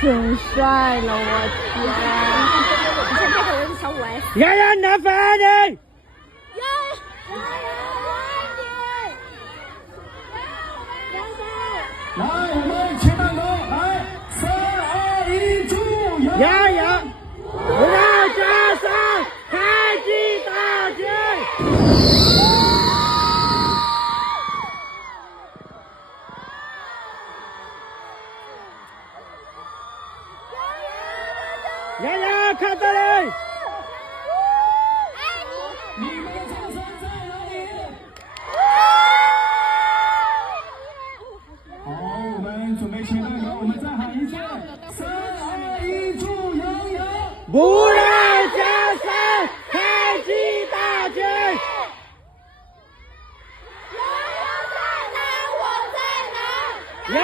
真帅了，我天！你先别看我是小五 S。洋洋拿饭的。来，我们切蛋糕，来，3、2、1，祝洋洋洋，5加3，开机大吉！洋洋，看这里！你们的掌声在哪里？好，我们准备切蛋糕，我们再喊一次，3、2、1，祝洋洋5加3，开机大吉！洋洋在哪？我在哪？洋